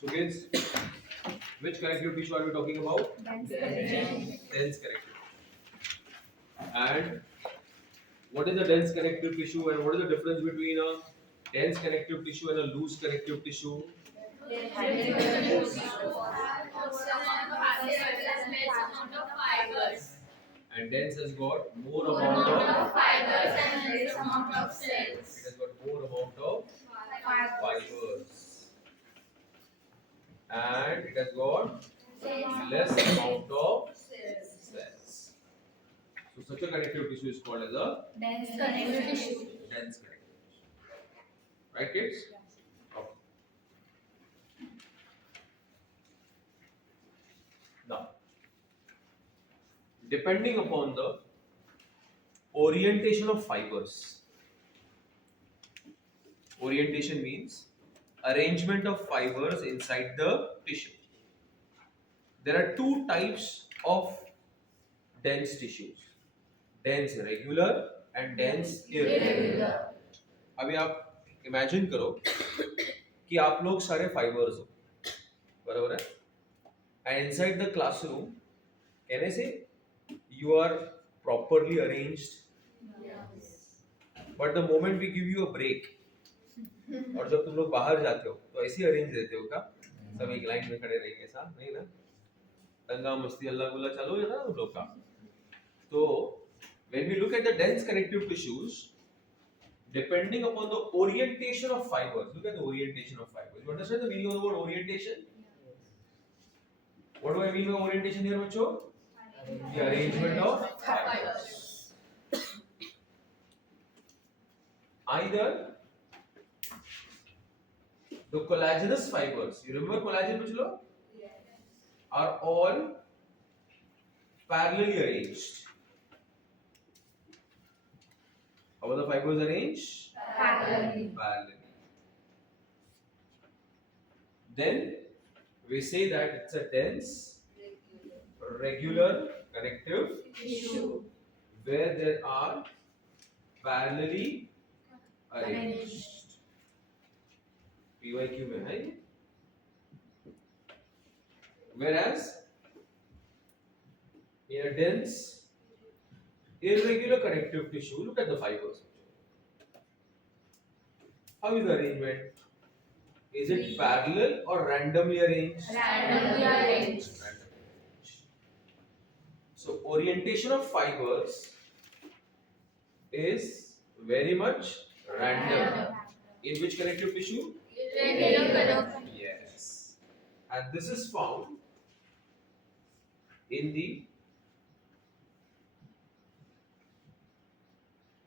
So kids, which connective tissue are we talking about? Dense connective. And what is the dense connective tissue and what is the difference between a dense connective tissue and a loose connective tissue? And dense has got more amount of fibers and less amount of cells. It has got more amount of fibers. And it has got less amount of cells. So such a connective tissue is called as a Dense connective tissue. dense connective tissue. Right, kids? Okay. Now, depending upon the orientation of fibers, orientation means arrangement of fibers inside the tissue. There are two types of dense tissues, dense regular and dense irregular. अभी आप imagine करो कि आप लोग सारे fibres हो, बराबर है, and inside the classroom, can I say you are properly arranged? Yes. But the moment we give you a break, और जब तुम लोग बाहर जाते हो तो ऐसे अरेंज रहते हो क्या? सब एक लाइन में खड़े रहेंगे, ऐसा नहीं ना? दंगा मस्ती अल्लाह गुल्ला चालू है ना उन लोग का. So when we look at the dense connective tissues, depending upon the orientation of fibers, look at the orientation of fibers. You understand the meaning of the word orientation? What do I mean by orientation here, bachcho? The arrangement of fibers. Either the collagenous fibers, you remember collagen, bachlo? Are all parallelly arranged. How are the fibers arranged? Parallelly. Then we say that it's a dense, regular connective Tissue. where there are parallelly arranged. PYQ में है. Whereas in a dense, irregular connective tissue, look at the fibers. How is the arrangement? Is it parallel or randomly arranged? Randomly arranged. Randomly arranged. So orientation of fibers is very much random. In which connective tissue? Irregular. Yes. And this is found in the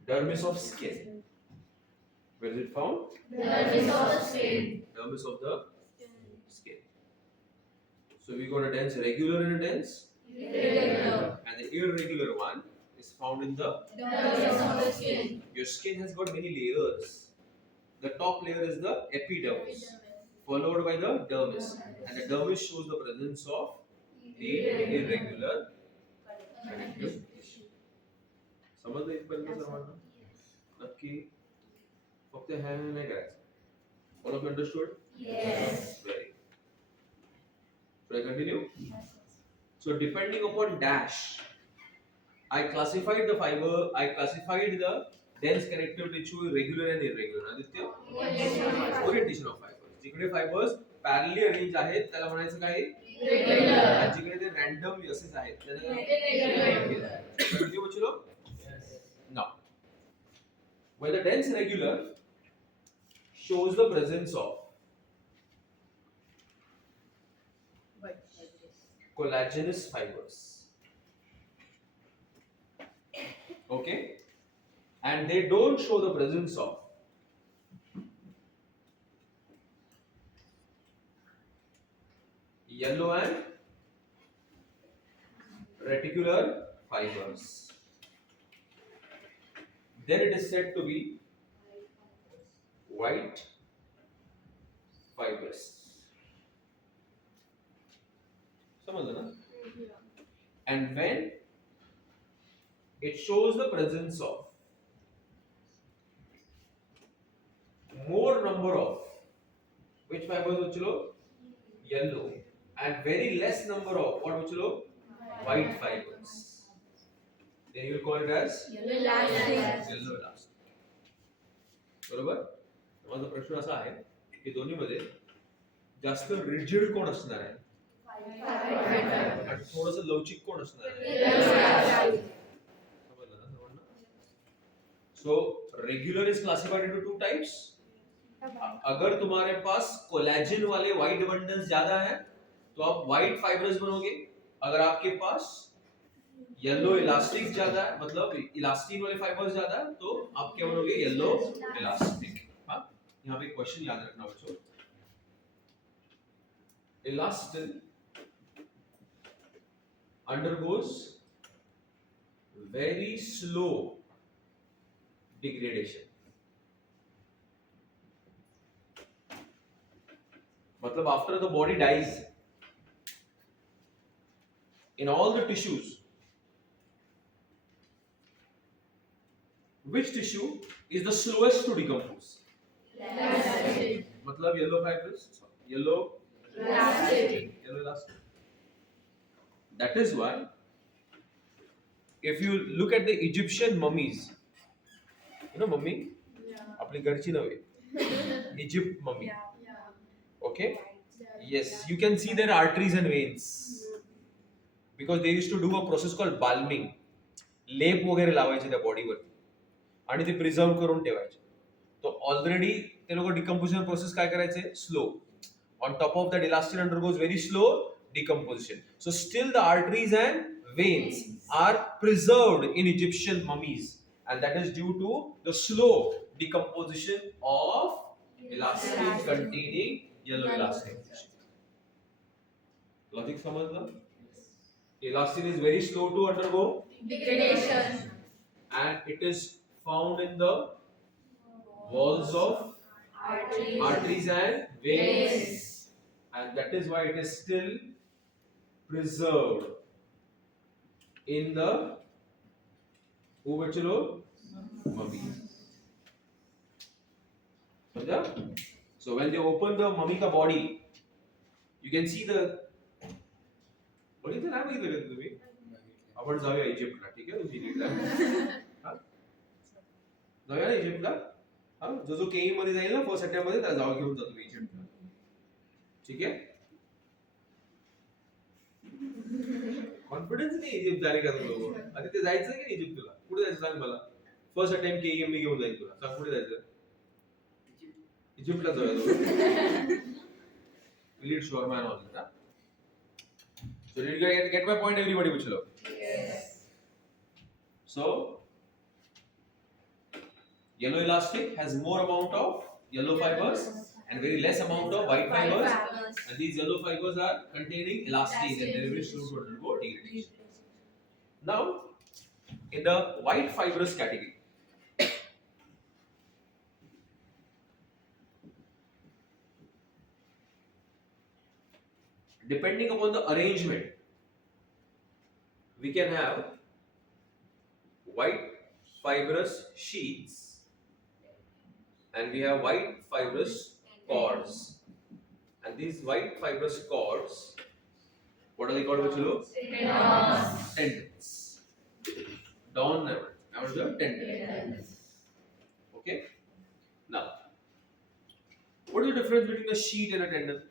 dermis of skin. Where is it found? Dermis of the skin. Dermis of the skin. So we got a dense regular and a dense, Irregular. and the irregular one is found in the Dermis of the skin. your skin has got many layers. The top layer is the epidermis, followed by the dermis, and the dermis shows the presence of the irregular connective tissue. समझ रहे इस सर्वांना? नक्की फक्त है नाही करायचं. All of you understood? Yes. Very good. Should I continue? So depending upon dash, I classified the fiber. I classified the dense connective tissue regular and irregular. Aditya? Orientation of fibers. जिकडे fibers parallelly arranged आहेत त्याला म्हणायचं काय? Irregular. आणि जिकडे ते randomly असेच आहेत त्याला Irregular. Continue बच्चों. Now, where the dense regular shows the presence of collagenous fibers. Okay? And they don't show the presence of yellow and reticular fibers. Then it is said to be white fibers. समझ ना? And when it shows the presence of more number of which fibers बच्चों? yellow, and very less number of what bachlo? White fibers. Then you will call it as Elastic. yellow elastic. बरोबर? माझा प्रश्न असा आहे की दोन्हीमध्ये जास्त rigid कोण असणार आहे आणि थोडंसं लवचिक कोण असणार आहे? समजलं ना सर्वांना? So regular is classified into two types. अगर तुम्हारे पास कोलेजन वाले व्हाइट बंडल्स ज्यादा है तो आप व्हाइट फाइबर्स बनोगे. अगर आपके पास येलो इलास्टिक ज्यादा है मतलब इलास्टिन वाले फाइबर्स ज्यादा है तो आप क्या बनोगे? Yellow elastic. हाँ, यहाँ पे क्वेश्चन याद रखना बच्चों. Elastin undergoes very slow degradation. मतलब after the body dies, in all the tissues, which tissue is the slowest to decompose? Elastic. मतलब yellow fibrous, yellow elastic. That is why if you look at the Egyptian mummies, you know mummy, अपनी घरची नव्हे, Egypt mummy. Okay? Yes, you can see their arteries and veins because they used to do a process called balming. लेप वगैरे लावायचे त्या बॉडीवर आणि ते preserve करून ठेवायचे. तो ऑलरेडी ते लोक डिकम्पोजिशन प्रोसेस काय करायचे? Slow. On top of that elastin undergoes very slow decomposition. So still the arteries and veins are preserved in Egyptian mummies, and that is due to the slow decomposition of elastin containing yellow elastic. Logic समझना? Elastin is very slow to undergo Degradation. and it is found in the walls of arteries and veins, and that is why it is still preserved in the mummy. So when they open the mummy ka body, you can see the what is the name of it? तुम्ही आपण जाऊया इजिप्तला, ठीक आहे? तुम्ही इजिप्तला जाऊया ना इजिप्तला. हा, जो केई मध्ये जाईल ना फर्स्ट अटेम्प्ट मध्ये त्याला जाऊ घेऊन जातो मी इजिप्तला, ठीक आहे? कॉन्फिडन्स नाही इजिप्त जाणे का तुला? आधी ते जायचं की नाही इजिप्तला? कुठे जायचं सांग मला. फर्स्ट अटेम्प्ट केईएम मी घेऊन जाईल तुला. सांग कुठे जायचं? इजिप्तला जाऊया. Lead shawarma and all that. Huh? So did you get my point, everybody? Puchlo. Yes. So yellow elastic has more amount of yellow fibers and very less amount of white fibers. And these yellow fibers are containing elastin and they are very slow to undergo degradation. Now, in the white fibrous category, depending upon the arrangement, we can have white fibrous sheets and we have white fibrous cords. And these white fibrous cords, what are they called? Tendons. Down never the tendons. Okay. Now, what is the difference between a sheet and a tendon?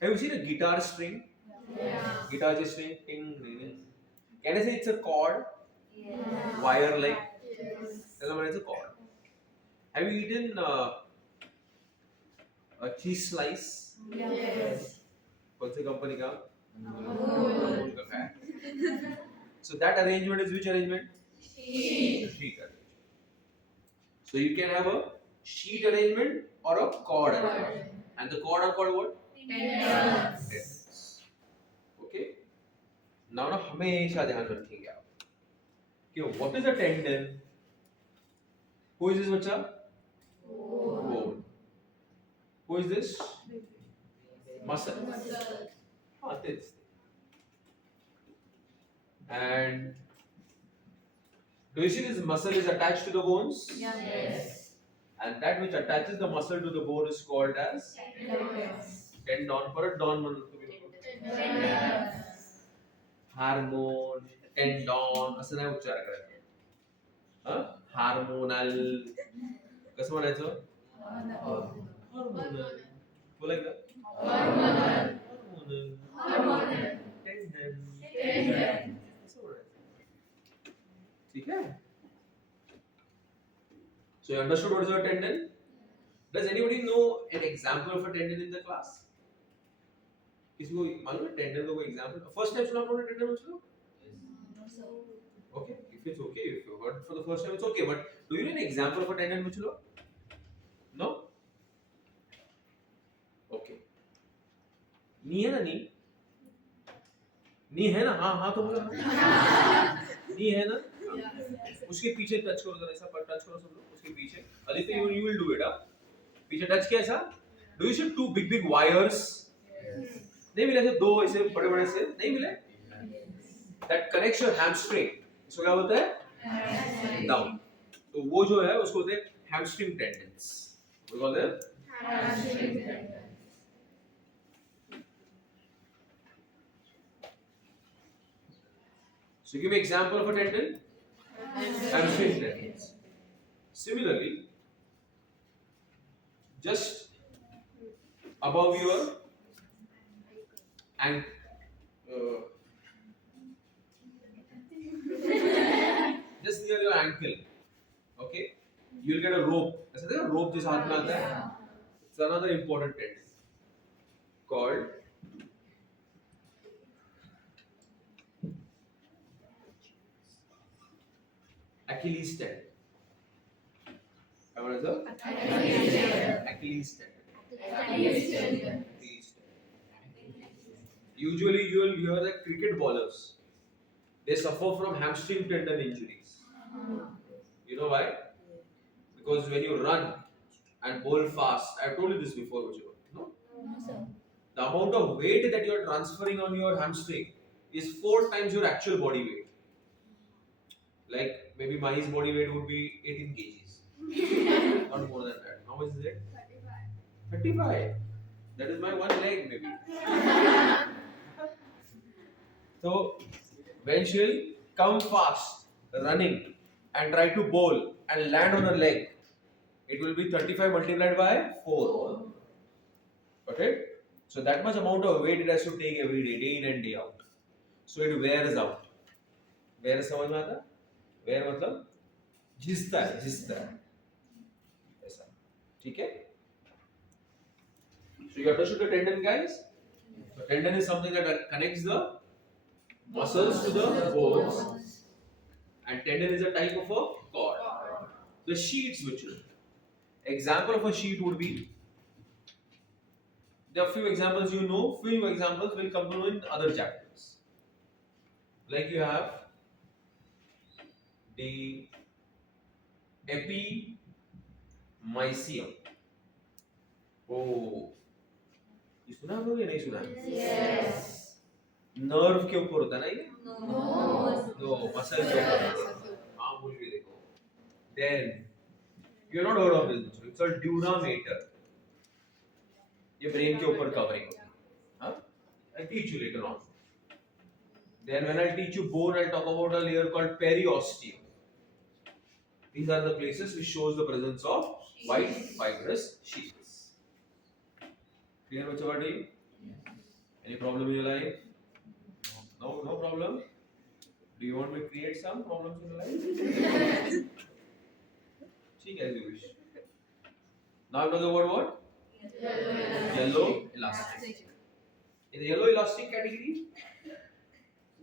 Have you seen a guitar string? Yeah. Guitar string, ting, ding, ding. Can I say it's a cord? Yeah. Wire like? Yes. It's a cord. Have you eaten a cheese slice? Yes. कौन सी company का? Amul. का है? So that arrangement is which arrangement? Sheet. Sheet arrangement. So you can have a sheet arrangement or a cord arrangement. And the cord are called what? Tendons. Tendons. Okay. Now ना हमेशा ध्यान रखेंगे आप कि what is a tendon? Who is this बच्चा? Bone. Who is this? Muscle. हाँ तेज. And do you see this muscle is attached to the bones? Yes. And that which attaches the muscle to the bone is called as Tendons. Tendon परत don म्हणून तुम्ही Tendons. Hormone tendon असं नाही उच्चार करायचा. Hormonal कसं म्हणायचं? Hormonal. बोला एकदा. Hormonal. Hormonal. Hormonal. Tendon. Tendon. असं म्हणायचं. ठीक आहे. So you understood what is a tendon? Does anybody know an example of a tendon in the class? किसी को मालूम है टेंडन का कोई एग्जांपल? फर्स्ट टाइम सुना आपने टेंडन बच्चों? Okay, if it's okay, if you heard for the first time, it's okay. But do you know an example of a tendon बच्चों? No? Okay. नी है ना नी? नी है ना? हाँ हाँ तो बोलो. नी है ना? उसके पीछे टच करो जरा ऐसा पर टच करो सब लोग उसके पीछे. Aditya you will do it हाँ? पीछे टच किया ऐसा? Do you see two big wires? नहीं मिले ऐसे दो ऐसे बड़े से नहीं मिले? That connects your hamstring. इसको क्या बोलते हैं? Down. तो वो जो है उसको बोलते हैं hamstring tendons. वो बोलते हैं? Hamstring tendon. So give me example of a tendon. Hamstring tendons. Similarly, just above your and just near your ankle, okay, you'll get a rope. ऐसा देखा rope जिस हाथ में आता है. It's another important tendon called Achilles tendon. What is it? Achilles tendon. Achilles tendon. Usually you will hear that cricket bowlers, they suffer from hamstring tendon injuries. You know why? Because when you run and bowl fast, I've told you this before, no? The amount of weight that you are transferring on your hamstring is 4 times your actual body weight. Like maybe my body weight would be 18 kgs. Not more than that. How much is it? 35. That is my one leg maybe. So when she'll come fast, running and try to bowl and land on her leg, it will be 35 multiplied by 4. Okay? So that much amount of weight it has to take every day, day in and day out. So it wears out. Wear समझ में आता? Wear मतलब घिसता है ऐसा. ठीक है? So you understood the tendon, guys? So tendon is something that connects the muscles to the bones, and tendon is a type of a cord. The sheets, which example of a sheet would be, there are few examples you know, few examples will come to know in other chapters. Like you have the epimysium. Oh, ये सुना आप लोग या नहीं सुना? Yes. Nerve के ऊपर होता है ना ये? No. No, मसल के ऊपर. हाँ भूल गए देखो. Then you have not heard of this. It's called dura mater. ये ब्रेन के ऊपर कवरिंग होती है. हाँ? I'll teach you later on. Then when I'll teach you bone, I'll talk about a layer called periosteum. These are the places which shows the presence of white fibrous sheaths. Clear, Bachawati? Any problem in your life? No, no problem. Do you want me to create some problems in your life? Check as you wish. Now I'm talking about what? Yellow elastic. In the yellow elastic category,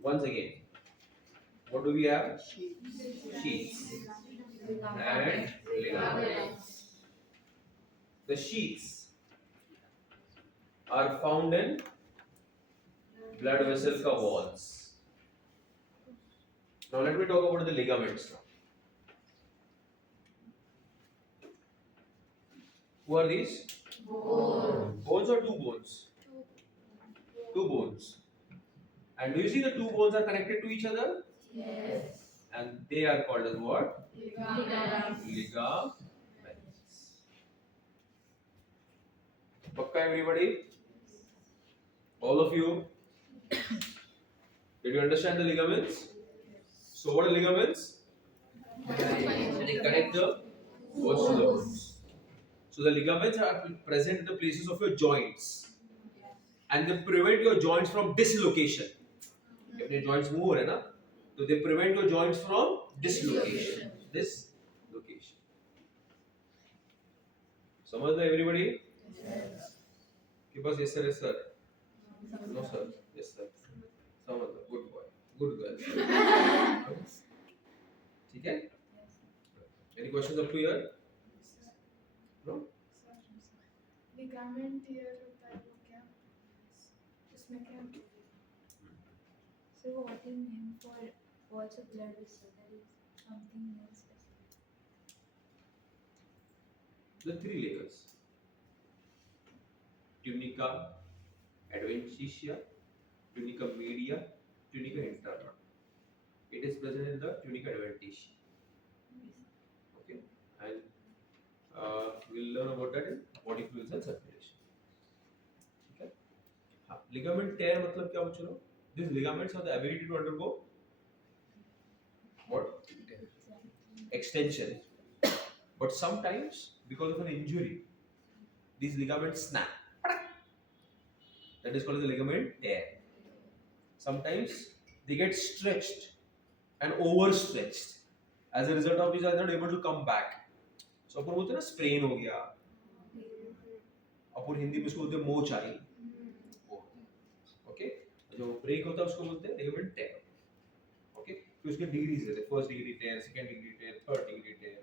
once again, what do we have? Sheaths and ligaments. The sheaths are found in blood vessel ka walls. Now let me talk about the ligaments now. Who are these? Bones or two bones? Two bones. And do you see the two bones are connected to each other? Yes. And they are called as what? Ligaments. Ligaments. Pakka everybody? All of you, did you understand the ligaments? So what are ligaments? They connect the bones to the bones. So the ligaments are present in the places of your joints, and they prevent your joints from dislocation. If your joints move, है ना, so they prevent your joints from dislocation. Dislocation. समझ रहे everybody? के पास yes sir, yes sir. No sir, yes sir. समझ लो, good boy, good girl. ठीक है? Any questions up to here? No? Ligament tear होता है वो क्या उसमें क्या So what is name for what's a blood vessel? That is something more specific. The three layers: tunica adventitia, tunica media, tunica interna. It is present in the tunica adventitia. Okay, and we'll learn about that in body fluids and circulation. ठीक है? हाँ, ligament tear मतलब क्या बच्चों? These ligaments have the ability to undergo what? Extension. But sometimes, because of an injury, these ligaments snap. That is called the ligament tear. Sometimes they get stretched and overstretched. As a result of which, they are not able to come back. So अपन बोलते हैं ना sprain हो गया. अपन हिंदी में उसको बोलते हैं मोचाई. Okay, जो ब्रेक होता है उसको बोलते हैं ligament tear. ओके, तो उसके डिग्रीज रहते हैं, फर्स्ट डिग्री टेयर, सेकंड डिग्री टेयर, थर्ड डिग्री टेयर.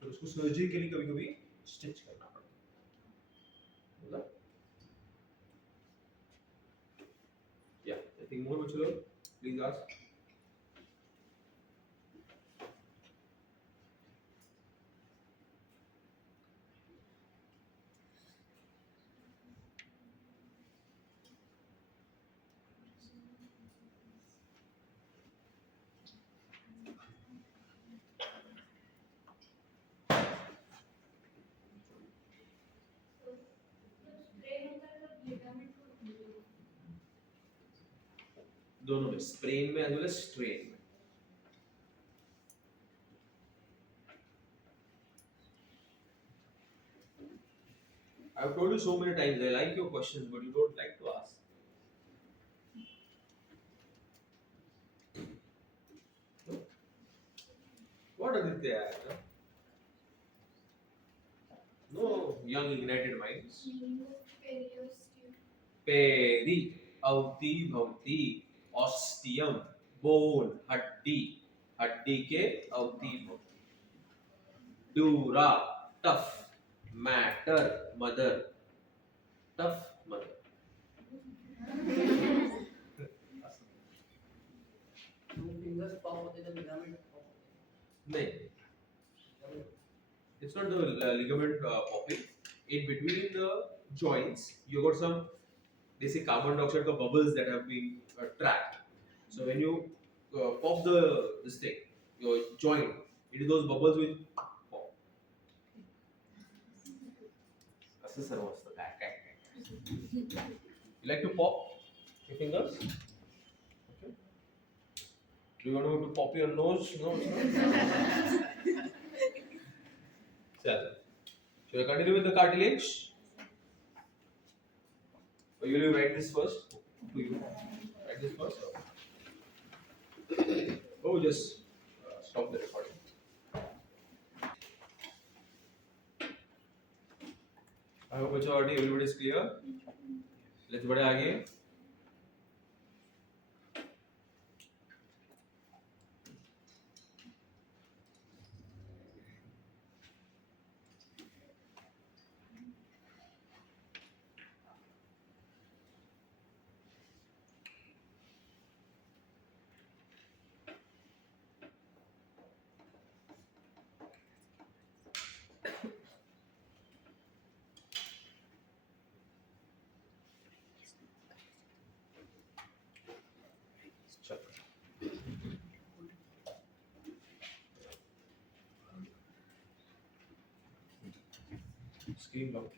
तो उसको सर्जरी के लिए कभी-कभी स्टिच करना पड़ता है. मतलब या आई थिंक मोर बच्चों प्लीज आस्क. दोनों में, स्प्रेन में एज वेल एज स्ट्रेन में. I have told you so many times I like your questions but you don't like to ask. No? What are they? No young ignited minds. Meaning of periosteum peri अवती भवती osteum bone हड्डी हड्डी के अवती भवती dura tough mater mother tough mother. fingers pop होते तो ligament pop होते. नहीं, it's not the ligament popping. In between the joints you got some, they say, carbon dioxide bubbles that have been trapped. So when you pop this thing, your joint, it is those bubbles which pop. असं सर्व असतं काय. You like to pop your fingers? Okay. Do you want to pop your nose? No. Chalo. Shall I continue with the cartilage? Or will you write this first? To you. Write this first. Oh, just stop the recording. I hope everybody is clear. Let's बढ़े आगे. Screen lock.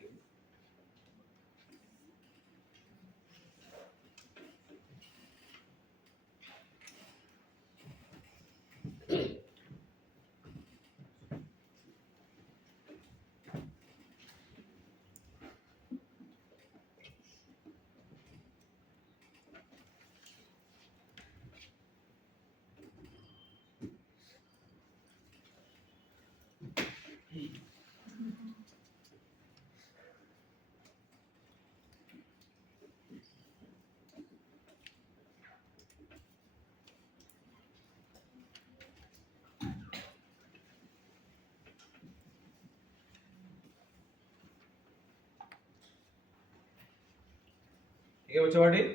ठीक है बच्चा Patil,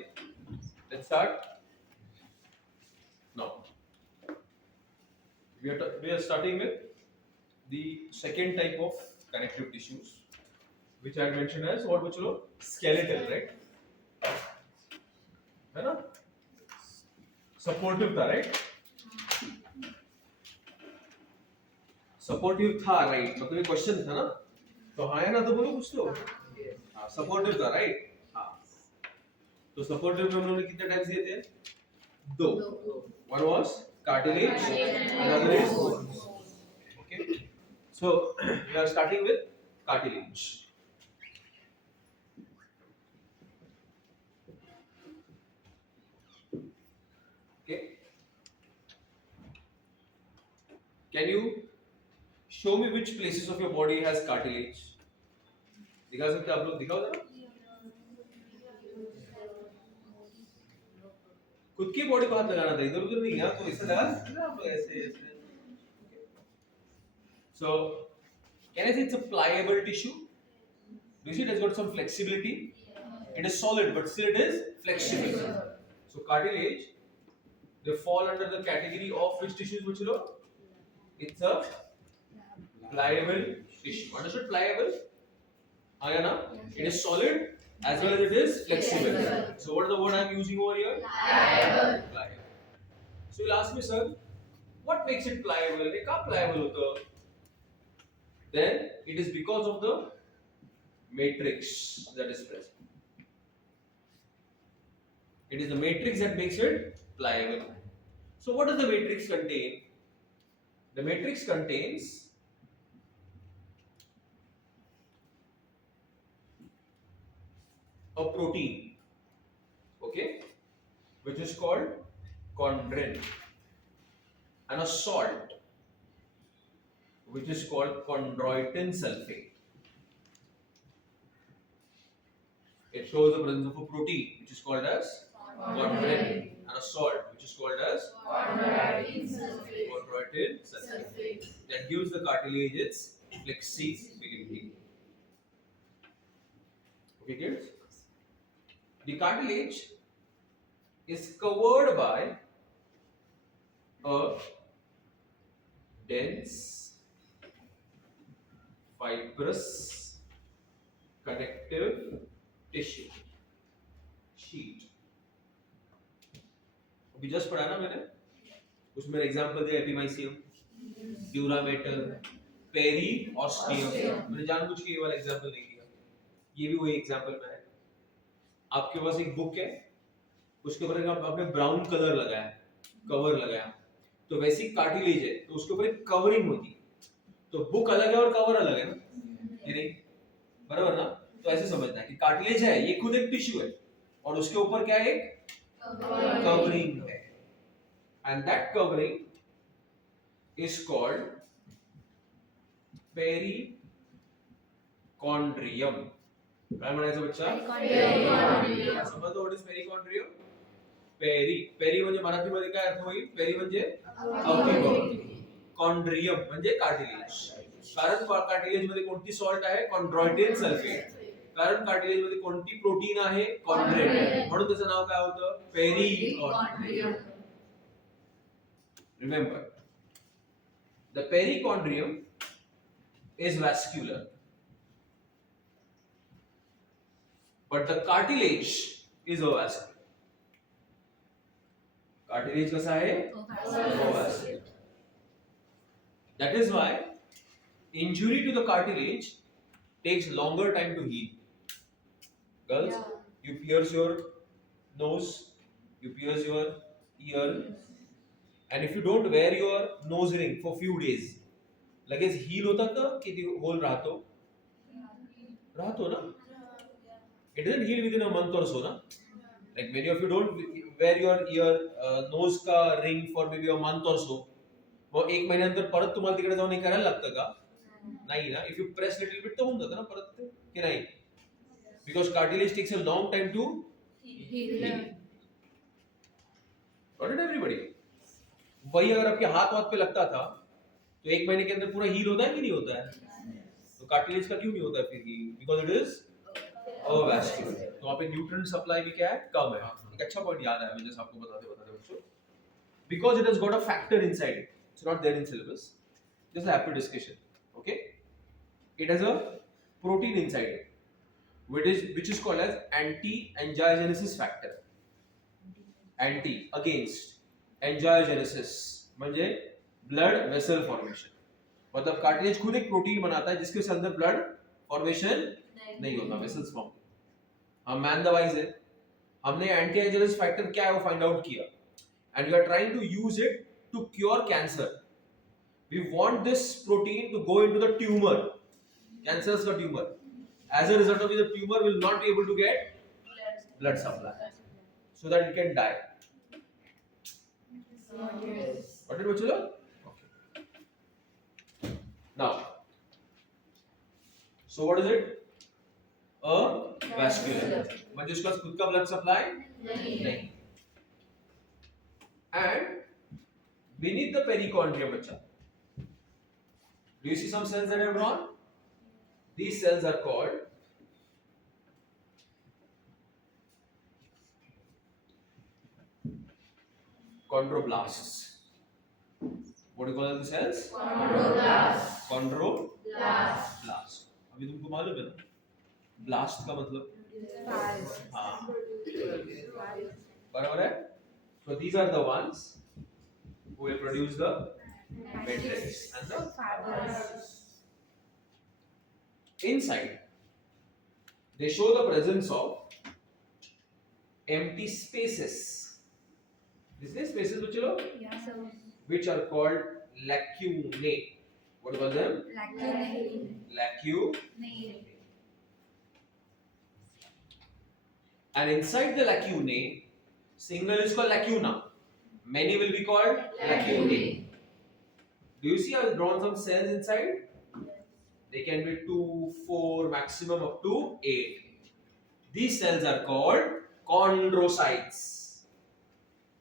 let's start now. We are starting with the second type of connective tissues, which I had mentioned as what बच्चों लोग, skeletal, right? है ना? Supportive था, right? Supportive था, right? मतलब ये question था ना? तो हाँ या ना तो बोलो कुछ तो। हाँ, supportive था, right? हाँ। तो supportive में हम लोगों ने कितने types दिए थे? दो। One was cartilage, another is bones. Okay. So we are starting with cartilage. Okay. Can you show me which places of your body has cartilage? दिखा सकते हैं आप लोग, दिखाओ जरा। खुद की बॉडी को हाथ लगाना था, इधर उधर नहीं, यहाँ तो ऐसे लगा सकते हैं आप लोग, ऐसे ऐसे। So can I say it's a pliable tissue? Do you see it has got some flexibility? It is solid, but still it is flexible. So cartilage, they fall under the category of which tissues, which you know? It's a pliable tissue. Understood? Pliable? Ayana? It is solid as well as it is flexible. So what is the word I am using over here? Pliable. Pliable. So you'll ask me, sir, what makes it pliable? ये कहाँ pliable होता है? Then it is because of the matrix that is present. It is the matrix that makes it pliable. So what does the matrix contain? The matrix contains a protein, okay, which is called chondrin, and a salt, which is called chondroitin sulfate. It shows the presence of a protein, which is called as chondrin, and a salt, which is called as chondroitin sulfate. That gives the cartilage its flexibility. Okay, kids? The cartilage is covered by a dense, fibrous, connective tissue sheet. अभी just पढ़ा ना मैंने, उसमें example दिया epimysium, ड्यूरामेटल, peri ostium. मैंने जानबूझ के ये वाला एग्जांपल नहीं दिया, ये भी वही एग्जांपल में है। आपके पास एक बुक है, उसके ऊपर आपने ब्राउन कलर लगाया, कवर लगाया, तो वैसी कार्टिलेज है तो उसके ऊपर एक कवरिंग होती है, तो बुक अलग है और कवर अलग है ना, ये नहीं, बराबर ना? तो ऐसे समझना है कि कार्टिलेज है, ये खुद एक टिश्यू है और उसके ऊपर क्या है, एक कवरिंग है, and that covering is called perichondrium. काय म्हणायचं बच्चा? समजलं व्हॉट इज पेरिकॉन्ड्रियम? पेरी म्हणजे मराठीमध्ये काय अर्थ होईल? पेरी म्हणजे अवतीभोवती, कॉन्ड्रियम म्हणजे कार्टिलेज. कारण कार्टिलेज मध्ये कोणती सॉल्ट आहे? कॉन्ड्रॉइटिन सल्फेट. कारण कार्टिलेज मध्ये कोणती प्रोटीन आहे? कॉन्ड्रिन. म्हणून त्याचं नाव काय होतं? Perichondrium. Remember, the perichondrium is vascular, but the cartilage is avascular. Cartilage कसा है? Avascular. That is why injury to the cartilage takes longer time to heal. Girls, you pierce your nose, you pierce your ear, and if you don't wear your nose ring for few days, लगेच heal होता का? किती whole राहतो? राहतो ना? It doesn't heal within a month or so, na? Like many of you don't wear your ear nose का ring for maybe a month or so. मग एक महिन्यानंतर परत तुम्हाला तिकडे जाऊन हे करायला लागतं का? नाही ना. If you press little bit तर होऊन जातं ना परत ते, की नाही? Because cartilage takes a long time to heal. Got it everybody? वही अगर आपके हाथ वाथ पे लगता था तो एक महीने के अंदर पूरा हील होता है कि नहीं होता है? तो कार्टिलेज का क्यों नहीं होता है फिर heal? Because it is avascular. तो वहाँ पे न्यूट्रिएंट सप्लाई भी क्या है, कम है. एक अच्छा पॉइंट याद आया मुझे आपको बताते बताते बच्चों. Because it has got a factor inside it. It's not there in syllabus. Just a happy discussion. Okay. It has a protein inside it, which is called as anti-angiogenesis factor. Anti against angiogenesis म्हणजे blood vessel formation. मतलब cartilage खुद एक protein बनाता है जिसके अंदर blood formation नहीं होता, वेसल्स फॉर्म. हम मैन द वाइज है, हमने एंटी एंजेलिस फैक्टर क्या है वो फाइंड आउट किया, and we are trying to use it to cure cancer. We want this protein to go into the tumour, cancers का tumour. As a result of the tumour will not be able to get blood supply, so that it can die. Got it बच्चों? Now, so what is it? A vascular. मतलब इसका खुद का blood supply नहीं. And beneath the perichondrium, बच्चा, do you see some cells that I have drawn? These cells are called chondroblasts. What do you call the cells? Chondroblasts. Chondroblast. अभी तुमको मालूम है ना ब्लास्ट का मतलब? हाँ, बराबर है. So these are the ones who will produce the matrix and the fibers. Inside, they show the presence of empty spaces. These spaces बच्चों which are called lacunae. What do you call them? Lacunae. And inside the lacunae, single is called lacuna. Many will be called lacunae. Do you see I have drawn some cells inside? They can be 2, 4, maximum up to 8. These cells are called chondrocytes.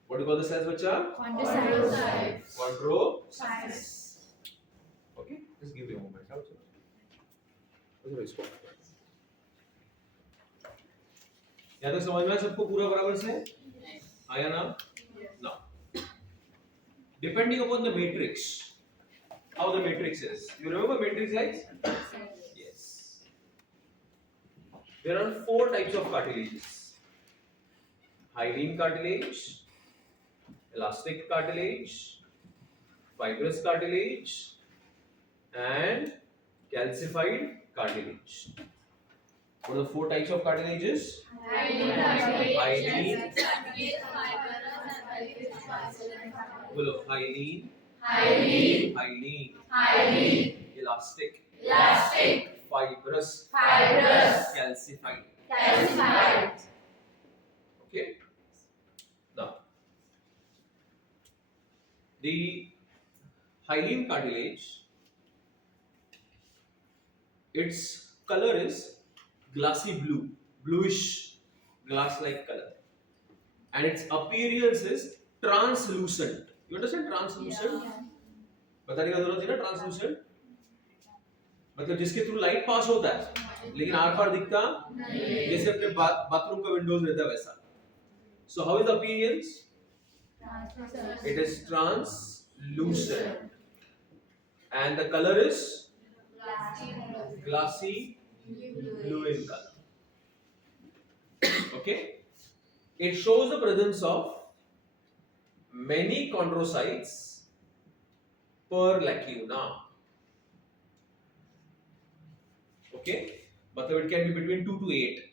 What do you call the cells, bacha? Chondrocytes. Chondrocytes. Okay, just give me a moment. इसको यहाँ तक समझ में सबको पूरा बराबर से आया ना? Now, depending upon the matrix, how the matrix is. You remember matrix, guys? Yes. There are 4 types of cartilages: hyaline cartilage, elastic cartilage, fibrous cartilage, and calcified cartilage. What are the 4 types of cartilages? Hyaline. बोलो hyaline. Hyaline. Elastic. Fibrous. Calcified. Okay. Now, the hyaline cartilage, its color is glassy blue, bluish glass-like color, and its appearance is translucent. You understand translucent? बताने का जरूरत है ना translucent? मतलब जिसके through light pass होता है लेकिन आर पार दिखता नहीं, जैसे अपने बाथरूम का विंडोज रहता है वैसा. So how is the appearance? It is translucent, and the color is glassy blue in color. Okay, it shows the presence of many chondrocytes per lacuna. Okay, but it can be between 2 to 8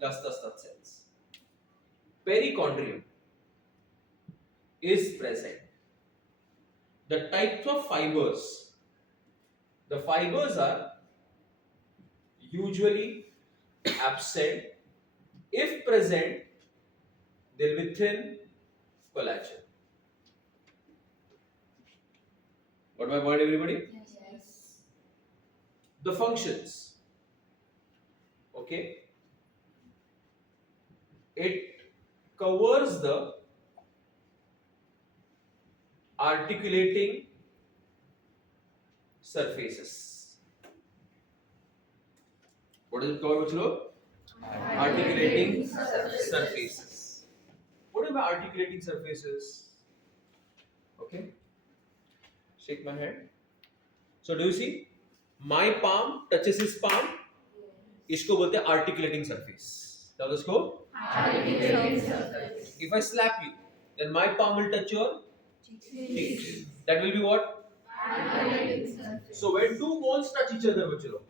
just cells. Perichondrium is present. The types of fibers, the fibers are usually absent. If present, they will be thin collagen. Got my point, everybody? Yes. The functions. Okay. It covers the articulating surfaces. What does it cover, bachlo? Articulating surfaces. What are my articulating surfaces? Okay. Shake my hand. So do you see? My palm touches his palm. इसको बोलते हैं articulating surface. क्या बोलते हैं इसको? Articulating surface. If I slap you, then my palm will touch your cheek. That will be what? Articulating surface. So when two bones touch each other, बच्चों,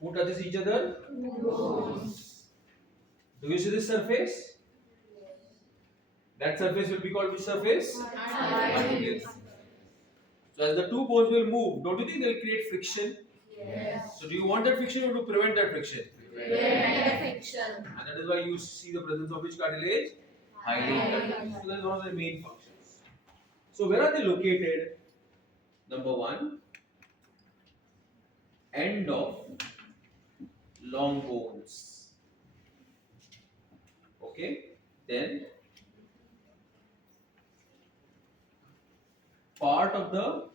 who touches each other? Bones. Do you see this surface? That surface will be called which surface? Articulating. So as the two bones will move, don't you think they will create friction? Yes. So do you want that friction or to prevent that friction? Prevent friction. And that is why you see the presence of which cartilage? Hyaline cartilage. So that is one of the main functions. So where are they located? Number one, end of long bones. Okay. Then part of the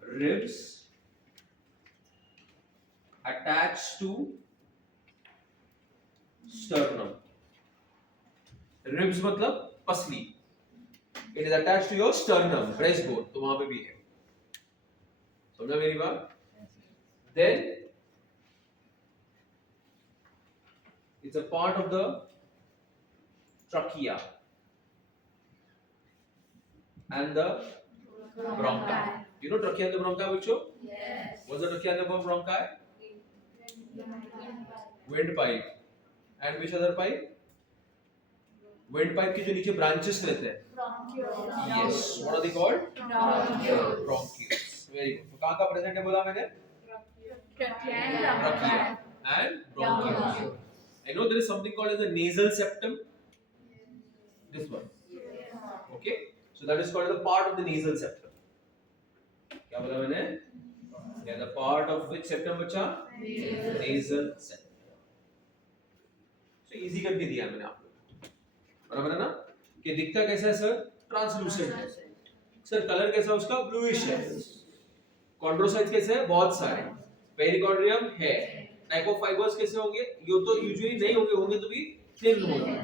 ribs attached to sternum. Ribs मतलब पसली. It is attached to your sternum, breastbone. तो वहाँ पे भी है. समझा मेरी बात? Then it's a part of the trachea and the bronchi. You know trachea and the bronchi, bachcho? Yes. What's the trachea and the bronchi? Windpipe. And which other pipe? Windpipe के जो नीचे branches रहते हैं. Yes. What are they called? Bronchioles. Bronchioles. Very good. तो कहाँ का present है बोला मैंने? Trachea and bronchioles. I know there is something called as the nasal septum. This one. Okay. So that is called the part of the nasal septum. क्या बोला मैंने? Yeah, the part of which septum बच्चा? Nasal septum. So easy करके दिया मैंने आप लोग. बराबर है ना? कि दिखता कैसा है सर? Translucent. सर कलर कैसा उसका? Bluish है. Chondrocytes कैसे है? बहुत सारे. Perichondrium है. Type of fibers कैसे होंगे? ये तो usually नहीं होंगे, होंगे तो भी thin होंगे.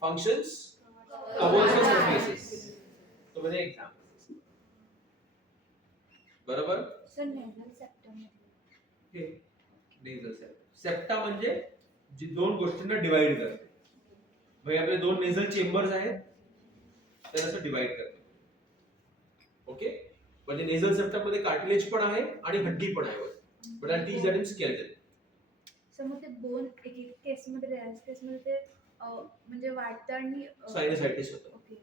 Functions covers the surfaces. तो मैंने example. बराबर? Sir, nasal septum. हे nasal septum. Septa म्हणजे जी दोन गोष्टींना डिवाइड करते. भाई आपले दोन नेझल चेंबर्स आहेत त्याला असं डिवाइड करते. ओके. म्हणजे नेझल सेप्टम मध्ये कार्टिलेज पण आहे आणि हड्डी पण आहे. But I teach that in skeleton. Sir मग ते बोन एक एक केसमध्ये रेअर केसमध्ये ते म्हणजे वाढतं आणि सायनसायटिस होतं. ओके.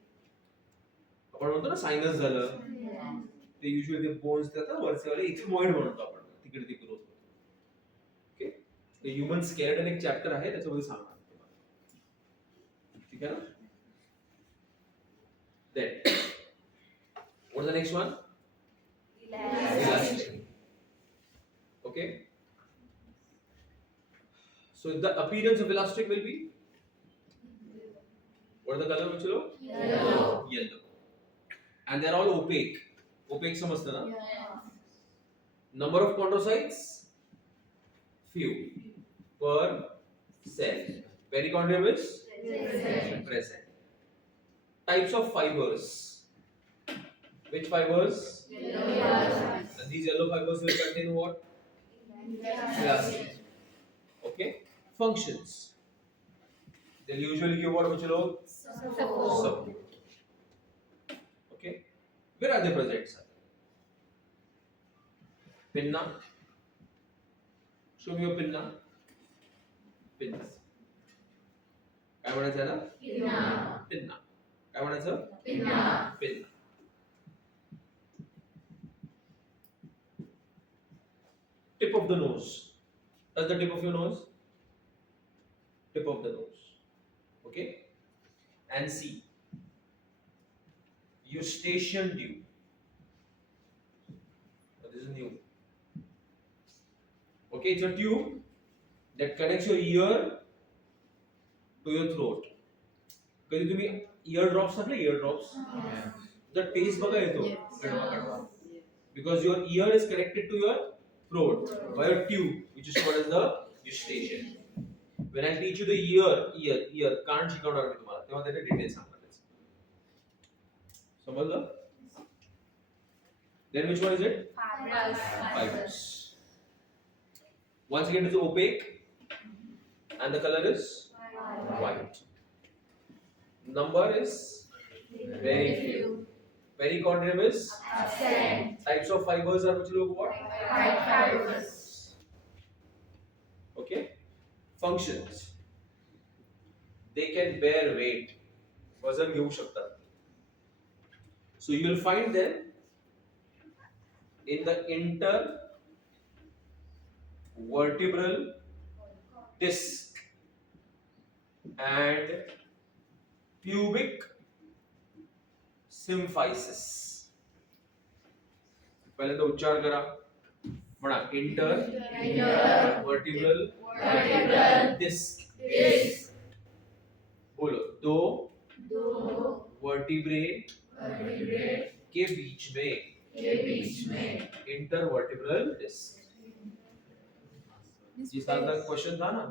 आपण म्हणतो ना सायनस झालं ते युजुअली ते बोन्स त्यात वरचेवाले इथमॉइड म्हणतो आपण तिकडे ती ग्रोथ होते. ओके. ते ह्यूमन स्केलेटन एक चॅप्टर आहे त्याच्यामध्ये सांगणार तुम्हाला. ठीक आहे ना? Then what's the next one? Elastic. Okay. So the appearance of elastic will be what is the color which you Yellow. Yellow. And they are all opaque. Opaque समझते ना? Number of chondrocytes? Few per cell. Perichondrium is present. Types of fibers. Which fibers? And these yellow fibers will contain what? Elastin. Okay. Functions. They'll usually give what which log? Support. Okay. Where are they present, sir? Pinna. Show me your pinna. Pinna. काय म्हणायचं याला? Pinna. काय म्हणायचं? Pinna. Tip of the nose. Touch the tip of your nose. Tip of the nose. Okay. And see. Eustachian tube. This is new. Okay, it's a tube that connects your ear to your throat. कधी तुम्ही ear drops टाकले? Ear drops. The taste बघा येतो. Because your ear is connected to your throat by a tube which is called as the eustachian. when I teach you the ear कान शिकवणार मी तुम्हाला तेव्हा त्याचे details सांगणार समजलं then which one is it fibers once again it is opaque and the color is white number is very few perichondrium is absent types of fibers are which look what white fibers okay functions they can bear weight वजन घेऊ शकतात so you will find them in the intervertebral disc and pubic symphysis पहले तो उच्चार करा म्हणा intervertebral disc बोलो दो वर्टिब्रे के बीच में इंटरवर्टिब्रल डिस्क जिस साल तक क्वेश्चन था ना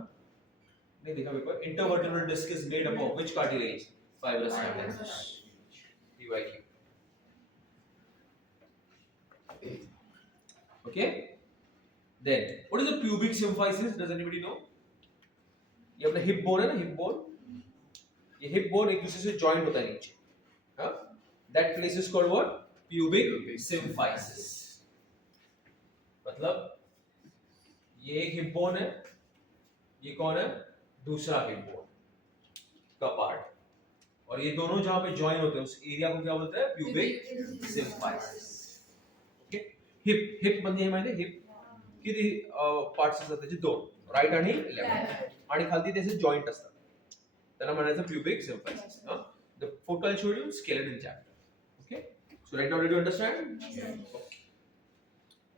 नहीं देखा paper intervertebral disc is made up of which cartilage fibrous cartilage PYQ okay then what is the pubic symphysis does anybody know ये अपना हिप बोन है ना हिप बोन ये हिप बोन एक दूसरे से जॉइंट होता है नीचे हाँ that place is called what pubic symphysis मतलब ये एक हिप बोन है ये कौन है दूसरा हिप बोन का पार्ट और ये दोनों जहां पे जॉइन होते हैं उस एरिया को क्या बोलते हैं pubic symphysis ओके हिप म्हणजे हे माहिती हिप किती पार्ट्स असतात त्याचे दोन राईट आणि लेफ्ट आणि खालती त्याचे जॉइंट असतात त्याला म्हणायचं pubic symphysis the photo I'll show you skeleton chapter okay so right now did you understand okay.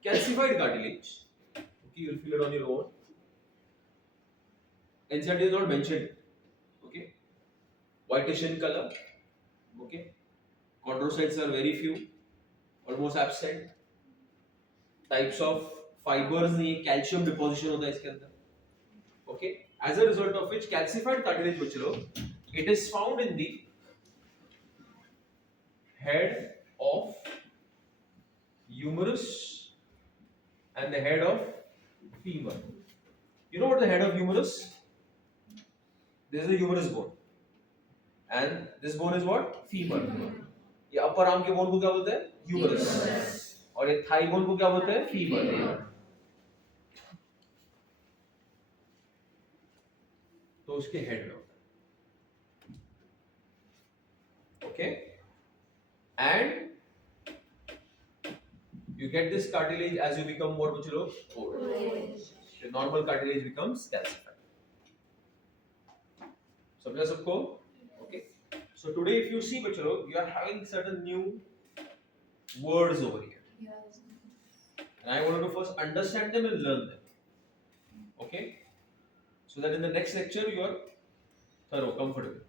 Calcified cartilage okay you'll feel it on your own NCERT is not mentioned okay whitish in color okay chondrocytes are very few almost absent types of fibers नहीं calcium deposition होता है इसके अंदर okay as a result of which calcified cartilage बच्चों it is found in the head of humerus and the head of femur you know what the head of humerus this is the humerus bone and this bone is what femur ये upper arm के bone को क्या बोलते हैं humerus और ये thigh bone को क्या बोलते हैं फीमर तो उसके हेड में होता है okay and you get this cartilage as you become more mature old the normal cartilage becomes calcified समझा सबको okay so today if you see bachalo you are having certain new words over here and I want you to first understand them and learn them okay so that in the next lecture you are thorough comfortable